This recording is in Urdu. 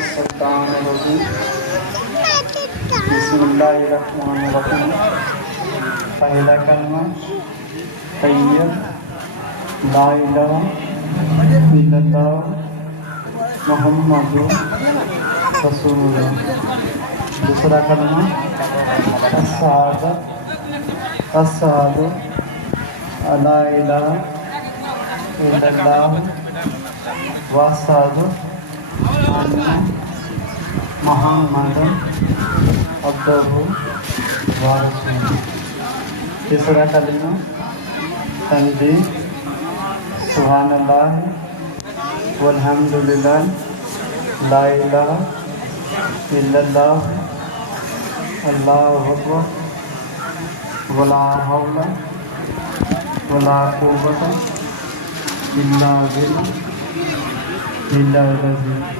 الشیطان الرجیم بسم اللہ الرحمن الرحیم پہلا کلمہ طیب لا الہ الا اللہ محمد رسول اللہ. دوسرا کلمہ اشہد لا الہ الا اللہ واشہد ان محمد عبدہ ورسولہ. تیسرا کلمہ تنزیہ سبحان اللہ والحمد للہ لا الہ الا اللہ اللہ اکبر ولا حول ولا قوة الا باللہ العظیم.